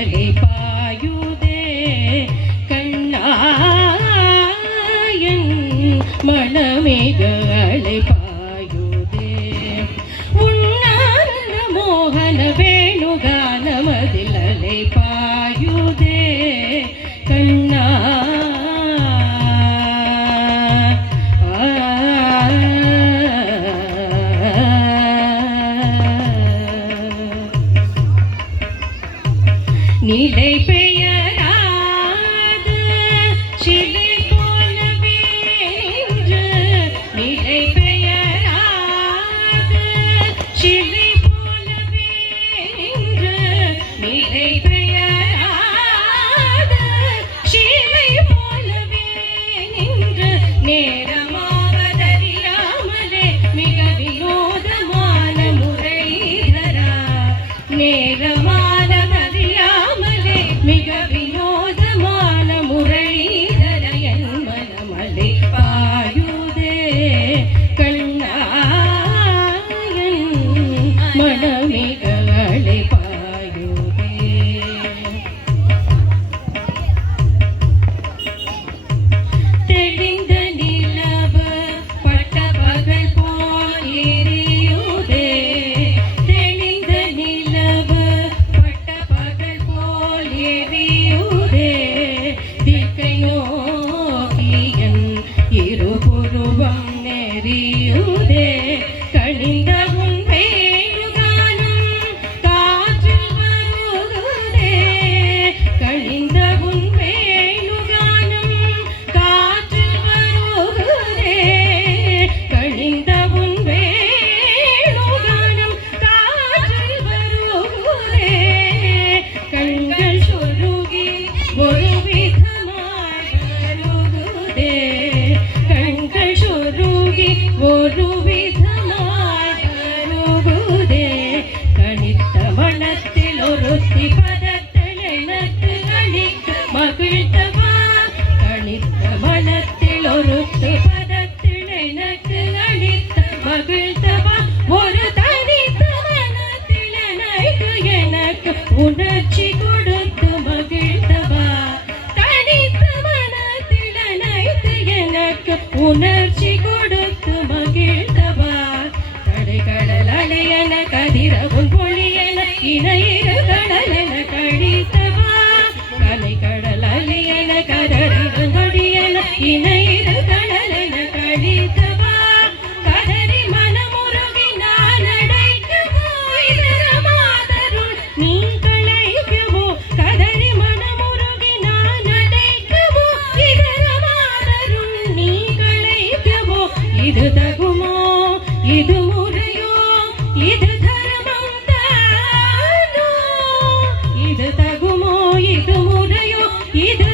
அலை பாயுதே கண்ணாயன் மனமிக அலை பாயுதே உன்னான மோகன வேணுகானமதில் அலை பாயுதே கண்ணா நிலை பெயராது சிலை போலவே நின்று நிலை பெயராது சிலை போலவே நின்று நிலை பெயராது சிலை போலவே நின்று நேரமாவதறியாமலே மிக வினோதமான முரளிதரா நேரமான மிக வினோதமான முரளிதர என் மனமலை பாயுதே கண்ணாயன் மனமிக அலை பாயுதே தெளிந்த நிலவு பட்ட பகல் போல் எரியுதே தெளிந்த நிலவு பட்ட பகல் போல் எரியுதே திக்கை நோக்கியன் இருபுருவம் நெறியுதே கணிந்த உன் வேணுகானம் காற்றில் வருகுதே கணிந்த உன் வேணுகானம் காற்றில் வருகுதே கணிந்த உன் வேணுகானம் காற்றில் வருகுதே கண்கள் சொருகி ஒரு விதமாய் வருகுதே கண்கள் சொருகி ஒரு விதமாய் வருகுதே கணித்த மனத்தில் ஒருத்தி பதத்தில் எனக்கு அளிக்க மகிழ்ந்தவா கணித்த மனத்தில் ஒருத்தி பதத்தில் எனக்கு அளித்த மகிழ்ந்தவா ஒரு தனித்த மனத்தில் எனக்கு உணர்ச்சி கொடுத்து மகிழ்ந்தவா தனித்த மனத்தில் எனக்கு உணர்ச்சி கொடுத்து மகிழ்ந்தவா கடைகடல் அலையன கதிரவும் பொழியன இணையிரு கடலென கழித்தவா கலைகடல் அலையன கதறிடும் கொடியன இணையிரு கடலென கழித்தவா கதறி மனமுருகி நான் அடைக்கவோ இதரமாதருள் நீ களைக்கவோ கதறி மனமுருகி நான் அடைக்கவோ இதரமாதருள் நீ களைக்கவோ இது தகுமோ இது முறையோ இது தர்மம் தானோ இது தகுமோ இது முறையோ இது